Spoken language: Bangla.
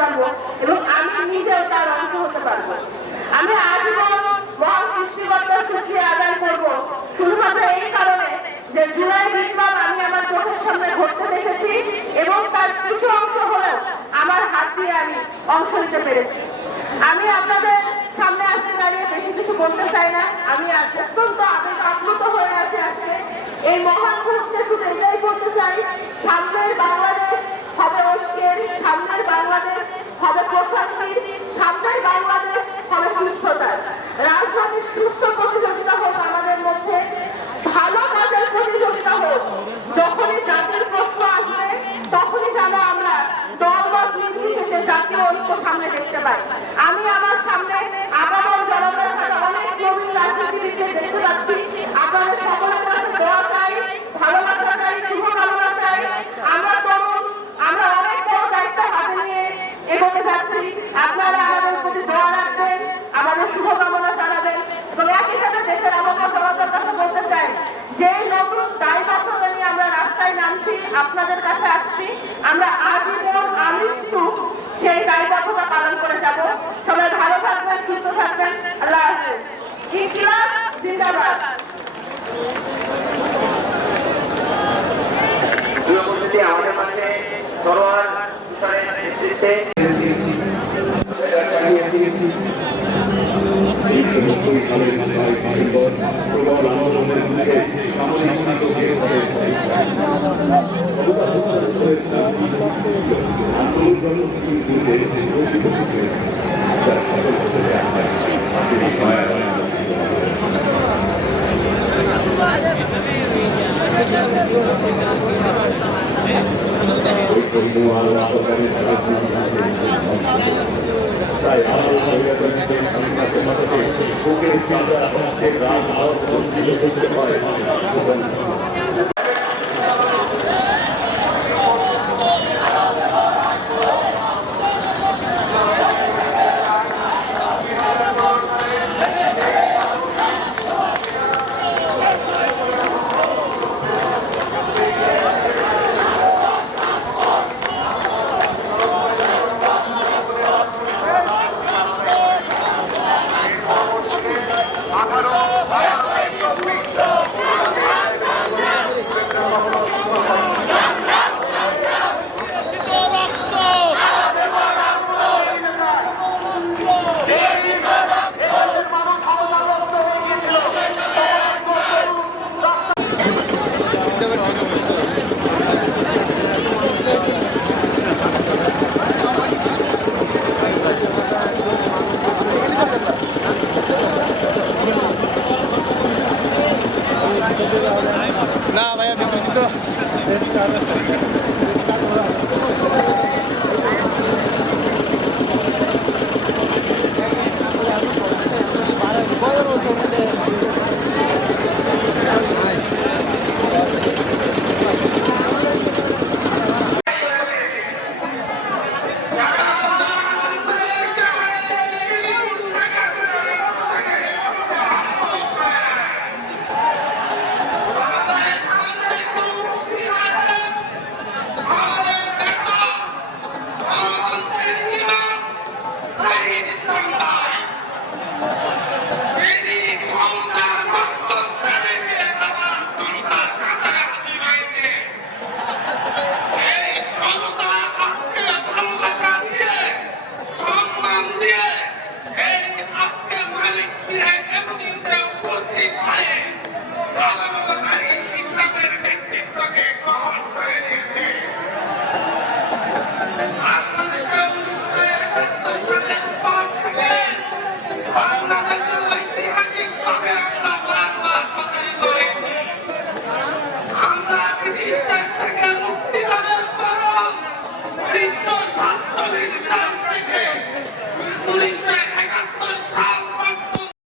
পারবো এবং আমি নিজেও তার অংশ হতে পারবো। আমি আজীবন মহান সৃষ্টিকর্তার শুকরিয়া আদায় করবো শুধুমাত্র এই কারণে যে জুলাই বিপ্লব আমি আমার চোখের সামনে ঘটতে দেখেছি এবং তার কিছু অংশ হলেও আমার হাত দিয়ে আমি অংশ নিতে পেরেছি। আমি আপনাদের সামনে আজকে দাঁড়িয়ে বেশি কিছু বলতে চাই না। আমি অত্যন্ত আপ্লুত হয়ে আছি আজকে এই মহান মুহূর্তে। শুধু এটাই বলতে চাই, সামনের বাংলাদেশ হবে ঐক্যের, সামনের বাংলাদেশ হবে প্রশান্তির, সামনের বাংলাদেশ হবে সুস্থতার। রাজনৈতিক সুস্থ প্রতিযোগিতা হোক আমাদের মধ্যে, ভালো কাজের প্রতিযোগিতা হোক। যখনই জাতির প্রশ্ন আসবে তখনই যেন আমরা দলমত নির্বিশেষে জাতীয় ঐক্য সামনে দেখতে পাই। আমি আমার সামনে আগামী জনগণের কাছে অনেক নবীন রাজনীতিবিদকে দেখতে পাচ্ছি। আপনাদের সকলের কাছে দোয়া চাই, ভালোবাসা চাই, শুভকামনা চাই। আমরা তরুণ, আমরা অনেক বড় দায়িত্ব হাতে নিয়ে এগোতে যাচ্ছি। আপনারা আমাদের প্রতি দোয়া রাখবেন, আমাদের শুভকামনা জানাবেন এবং একই সাথে দেশের আবহাওয়া জনতার কাছে বলতে চাই যে নতুন দায়বদ্ধতা নিয়ে আমরা রাস্তায় নামছি, আপনাদের কাছে আসছি। আমরা আজীবন আমৃত্যু সেই দায়বদ্ধতা পালন করে যাব। সবাই ভালো থাকবেন, সুস্থ থাকবেন। আল্লাহ হাফেজ। ইনকিলাব জিন্দাবাদ। আমাদের মাঝে সরোয়ার তুষারের নেতৃত্বে প্রবল আন্দোলনের মধ্যে সামরিক তাই আমাদের